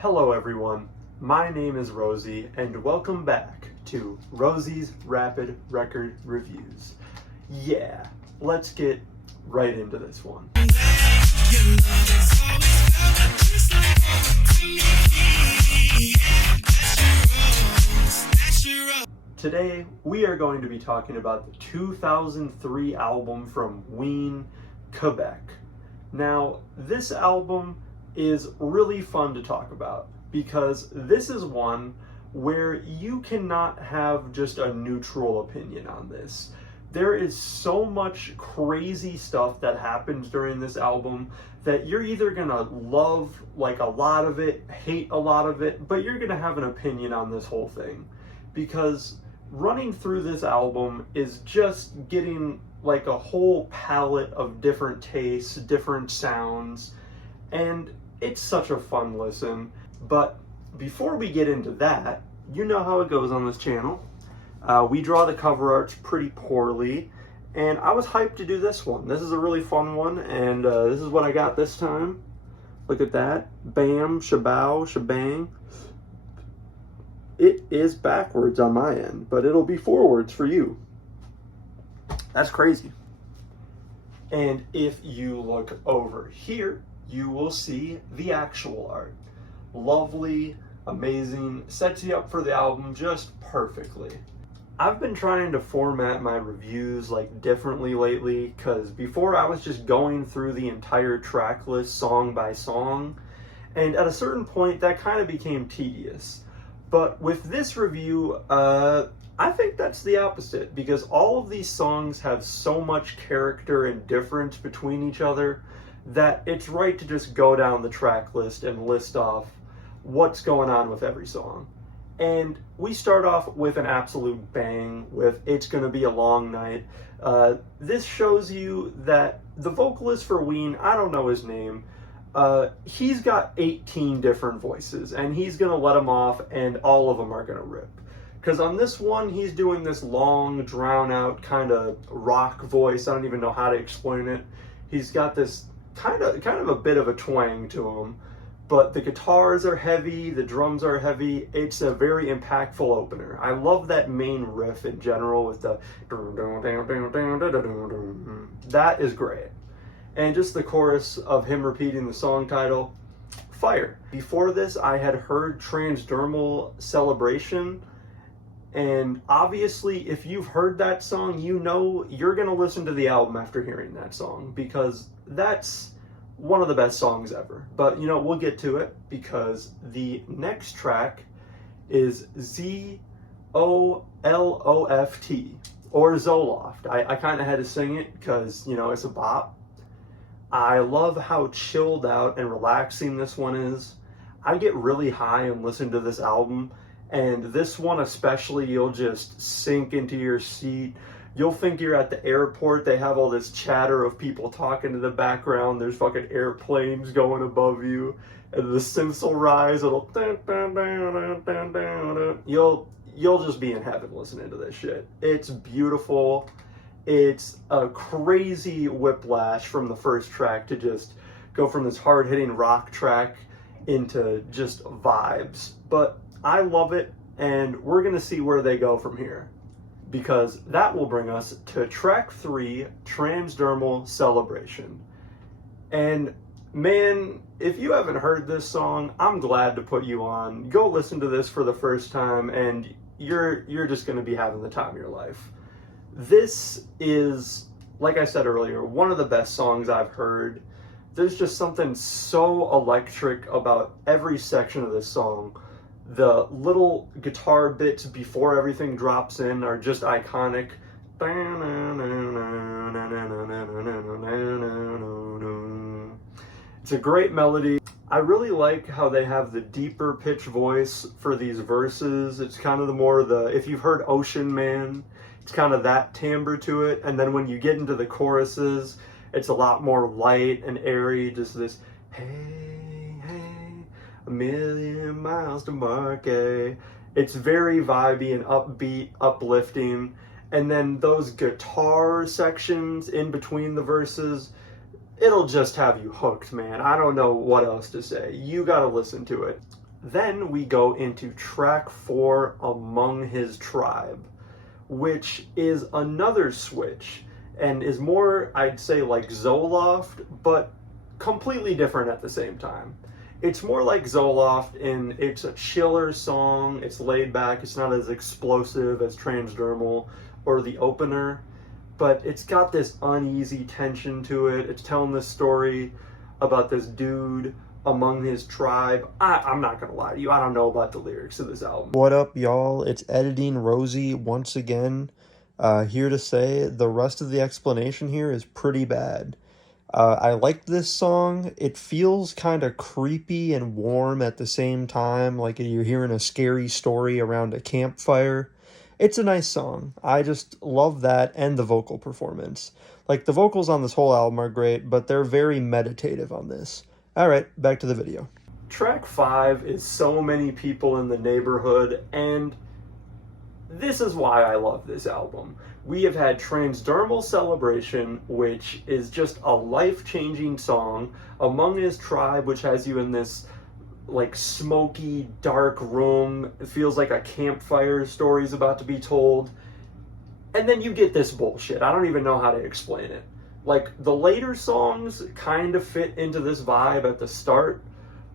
Hello everyone, my name is Rosie and welcome back to Rosie's Rapid Record Reviews. Yeah, let's get right into this one. Today we are going to be talking about the 2003 album from Ween, Quebec. Now, this album is really fun to talk about because this is one where you cannot have just a neutral opinion on this. There is so much crazy stuff that happens during this album that you're either gonna love like a lot of it, hate a lot of it, but you're gonna have an opinion on this whole thing because running through this album is just getting like a whole palette of different tastes, different sounds, and it's such a fun listen. But before we get into that, you know how it goes on this channel. We draw the cover arts pretty poorly, and I was hyped to do this one. This is a really fun one, and this is what I got this time. Look at that. Bam, shabow, shebang. It is backwards on my end, but it'll be forwards for you. That's crazy. And if you look over here, you will see the actual art. Lovely, amazing, sets you up for the album just perfectly. I've been trying to format my reviews like differently lately because before I was just going through the entire track list song by song, and at a certain point that kind of became tedious. But with this review, I think that's the opposite because all of these songs have so much character and difference between each other that it's right to just go down the track list and list off what's going on with every song. And we start off with an absolute bang with It's Gonna Be a Long Night. This shows you that the vocalist for Ween, I don't know his name, he's got 18 different voices and he's gonna let them off and all of them are gonna rip. Because on this one, he's doing this long, drawn out kind of rock voice. I don't even know how to explain it. He's got this kind of a bit of a twang to him, but the guitars are heavy, the drums are heavy. It's a very impactful opener. I love that main riff in general with the that is great. And just the chorus of him repeating the song title, fire. Before this, I had heard Transdermal Celebration, and obviously if you've heard that song, you know you're gonna listen to the album after hearing that song because that's one of the best songs ever. But you know, we'll get to it because the next track is Zoloft or Zoloft. I kind of had to sing it because, you know, it's a bop. I love how chilled out and relaxing this one is. I get really high and listen to this album, and this one especially, you'll just sink into your seat. You'll think you're at the airport. They have all this chatter of people talking to the background. There's fucking airplanes going above you, and the synths will rise. It'll you'll just be in heaven listening to this shit. It's beautiful. It's a crazy whiplash from the first track to just go from this hard-hitting rock track into just vibes. But I love it, and we're gonna see where they go from here, because that will bring us to track 3, Transdermal Celebration. And man, if you haven't heard this song, I'm glad to put you on. Go listen to this for the first time, and you're just gonna be having the time of your life. This is, like I said earlier, one of the best songs I've heard. There's just something so electric about every section of this song. The little guitar bits before everything drops in are just iconic. It's a great melody. I really like how they have the deeper pitch voice for these verses. It's kind of the more if you've heard Ocean Man, it's kind of that timbre to it. And then when you get into the choruses, it's a lot more light and airy, just this, hey, hey, a million miles to Marquee. It's very vibey and upbeat, uplifting. And then those guitar sections in between the verses, it'll just have you hooked, man. I don't know what else to say. You gotta listen to it. then we go into track 4, Among His Tribe, which is another switch and is more, I'd say, like Zoloft, but completely different at the same time. It's more like Zoloft in it's a chiller song, it's laid back, it's not as explosive as Transdermal or the opener, but it's got this uneasy tension to it. It's telling this story about this dude among his tribe. I'm not gonna lie to you, I don't know about the lyrics of this album. What up, y'all? It's Editing Rosie once again, here to say the rest of the explanation here is pretty bad. I like this song. It feels kind of creepy and warm at the same time, like you're hearing a scary story around a campfire. It's a nice song. I just love that and the vocal performance. Like, the vocals on this whole album are great, but they're very meditative on this. Alright, back to the video. Track 5 is So Many People in the Neighborhood, and this is why I love this album. We have had Transdermal Celebration, which is just a life-changing song, Among His Tribe, which has you in this like smoky, dark room. It feels like a campfire story is about to be told. And then you get this bullshit. I don't even know how to explain it. Like, the later songs kind of fit into this vibe at the start,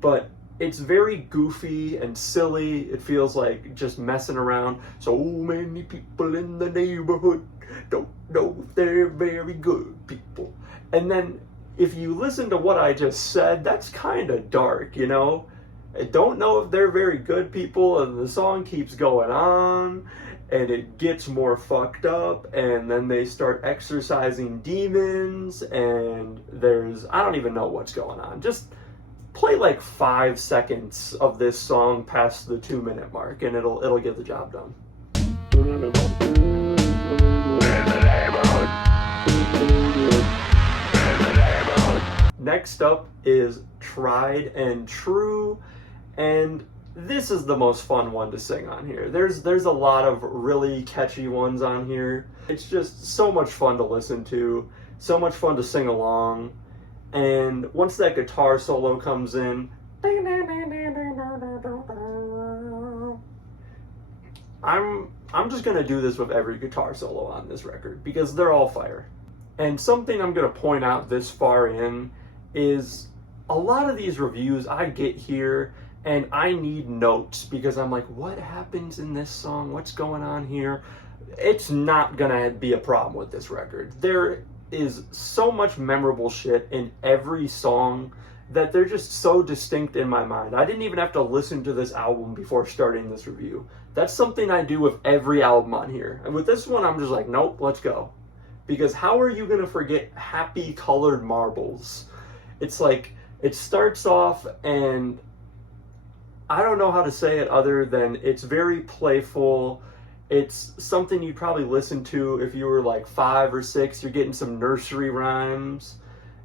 but it's very goofy and silly. It feels like just messing around. So many people in the neighborhood don't know if they're very good people. And then if you listen to what I just said, that's kind of dark, you know? I don't know if they're very good people, and the song keeps going on, and it gets more fucked up, and then they start exorcising demons, and I don't even know what's going on. Just play like 5 seconds of this song past the 2-minute mark, and it'll get the job done. Next up is Tried and True, and this is the most fun one to sing on here. There's a lot of really catchy ones on here. It's just so much fun to listen to, so much fun to sing along. And once that guitar solo comes in, I'm just gonna do this with every guitar solo on this record because they're all fire. And something I'm gonna point out this far in is a lot of these reviews I get here and I need notes because I'm like, what happens in this song? What's going on here? It's not gonna be a problem with this record. There is so much memorable shit in every song that they're just so distinct in my mind. I didn't even have to listen to this album before starting this review. That's something I do with every album on here. And with this one, I'm just like, nope, let's go. Because how are you gonna forget Happy Colored Marbles? It's like, it starts off and I don't know how to say it other than it's very playful. It's something you'd probably listen to if you were like 5 or 6. You're getting some nursery rhymes.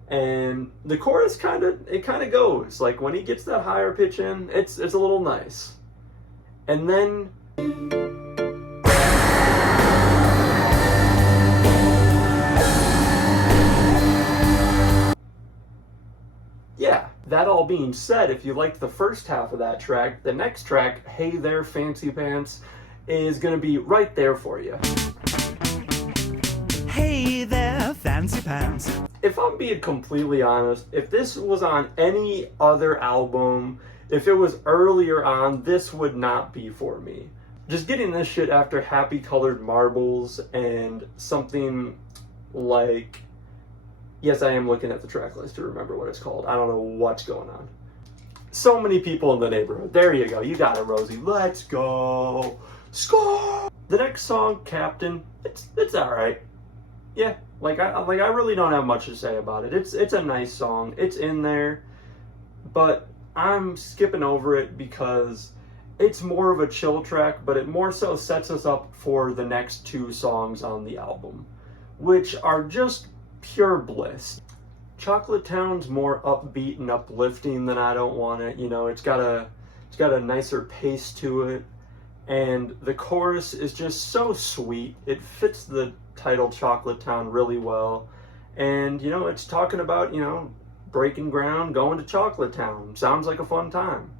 And the chorus kind of goes. Like, when he gets that higher pitch in, it's a little nice. And then yeah, that all being said, if you liked the first half of that track, the next track, Hey There Fancy Pants, is gonna be right there for you. Hey there, fancy pants. If I'm being completely honest, if this was on any other album, if it was earlier on, this would not be for me. Just getting this shit after Happy Colored Marbles and something like, yes, I am looking at the track list to remember what it's called. I don't know what's going on. So Many People in the Neighborhood. There you go. You got it, Rosie. Let's go. Score! The next song, Captain, it's alright. Yeah, like I really don't have much to say about it. It's a nice song. It's in there, but I'm skipping over it because it's more of a chill track, but it more so sets us up for the next 2 songs on the album, which are just pure bliss. Chocolate Town's more upbeat and uplifting than I Don't Want It. You know, it's got a nicer pace to it. And the chorus is just so sweet. It fits the title Chocolate Town really well. And, you know, it's talking about, you know, breaking ground, going to Chocolate Town. Sounds like a fun time.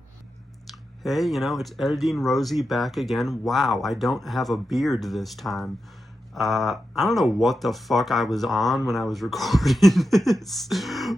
Hey, you know, it's Editing Rosie back again. Wow, I don't have a beard this time. I don't know what the fuck I was on when I was recording this,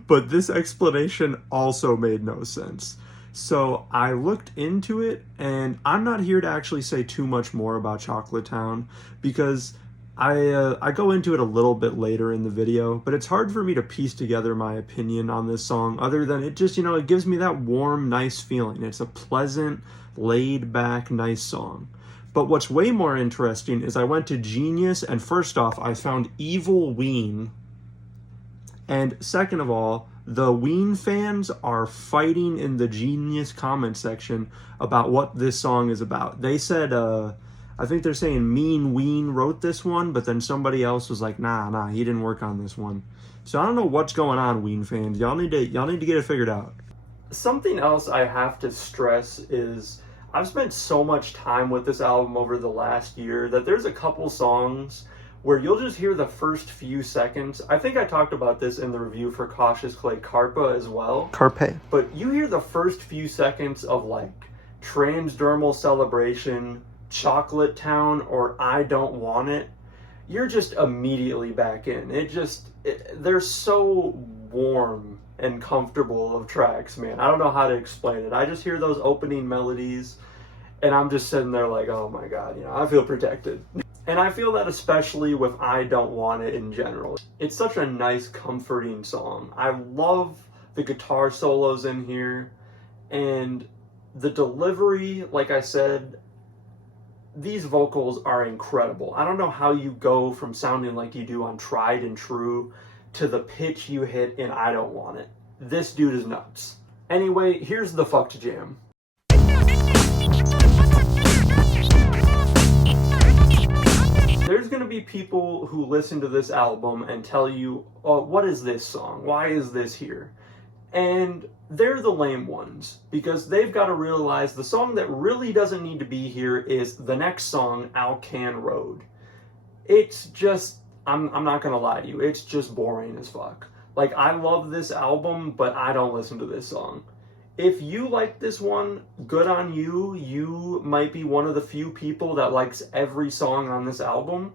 but this explanation also made no sense. So I looked into it, and I'm not here to actually say too much more about Chocolate Town because I go into it a little bit later in the video, but it's hard for me to piece together my opinion on this song other than it just, you know, it gives me that warm, nice feeling. It's a pleasant, laid back, nice song. But what's way more interesting is I went to Genius, and first off, I found Evil Ween. And second of all, the Ween fans are fighting in the Genius comment section about what this song is about. They said, I think they're saying Mean Ween wrote this one, but then somebody else was like, nah, he didn't work on this one. So I don't know what's going on, Ween fans. Y'all need to get it figured out. Something else I have to stress is I've spent so much time with this album over the last year that there's a couple songs where you'll just hear the first few seconds. I think I talked about this in the review for Cautious Clay Carpa as well. Carpe. But you hear the first few seconds of like Transdermal Celebration, Chocolate Town, or I Don't Want It. You're just immediately back in. They're so warm and comfortable of tracks, man. I don't know how to explain it. I just hear those opening melodies and I'm just sitting there like, oh my God, you know, I feel protected. And I feel that especially with I Don't Want It in general. It's such a nice, comforting song. I love the guitar solos in here, and the delivery, like I said, these vocals are incredible. I don't know how you go from sounding like you do on Tried and True to the pitch you hit in I Don't Want It. This dude is nuts. Anyway, here's the fucked jam. There's going to be people who listen to this album and tell you, oh, what is this song? Why is this here? And they're the lame ones, because they've got to realize the song that really doesn't need to be here is the next song, Alcan Road. It's just, I'm not going to lie to you, it's just boring as fuck. Like, I love this album, but I don't listen to this song. If you like this one, good on you. You might be one of the few people that likes every song on this album.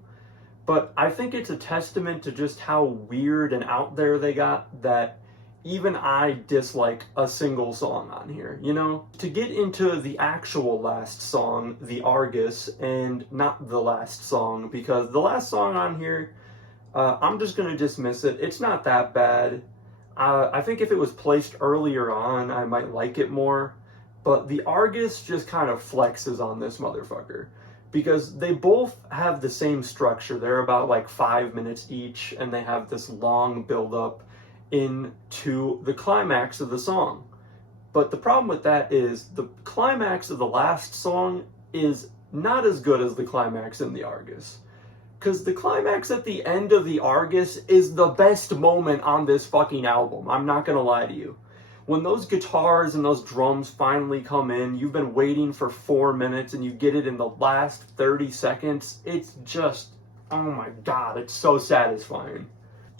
But I think it's a testament to just how weird and out there they got that even I dislike a single song on here, you know? To get into the actual last song, the Argus, and not the last song, because the last song on here, I'm just going to dismiss it. It's not that bad. I think if it was placed earlier on, I might like it more. But the Argus just kind of flexes on this motherfucker. Because they both have the same structure. They're about like 5 minutes each, and they have this long build-up into the climax of the song. But the problem with that is the climax of the last song is not as good as the climax in the Argus. Because the climax at the end of the Argus is the best moment on this fucking album. I'm not gonna lie to you. When those guitars and those drums finally come in, you've been waiting for 4 minutes and you get it in the last 30 seconds, it's just, oh my God, it's so satisfying.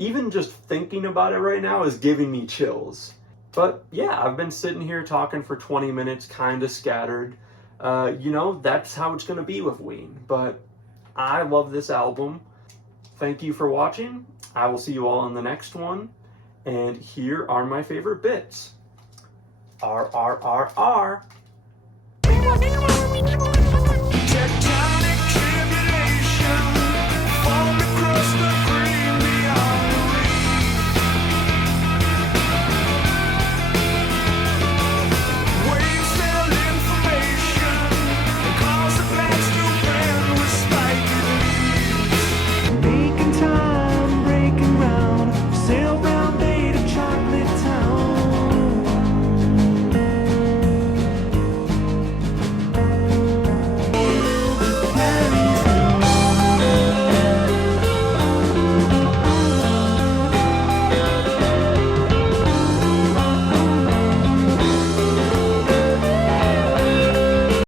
Even just thinking about it right now is giving me chills. But yeah, I've been sitting here talking for 20 minutes, kind of scattered. You know, that's how it's gonna be with Ween. But I love this album. Thank you for watching. I will see you all in the next one. And here are my favorite bits. RRRR.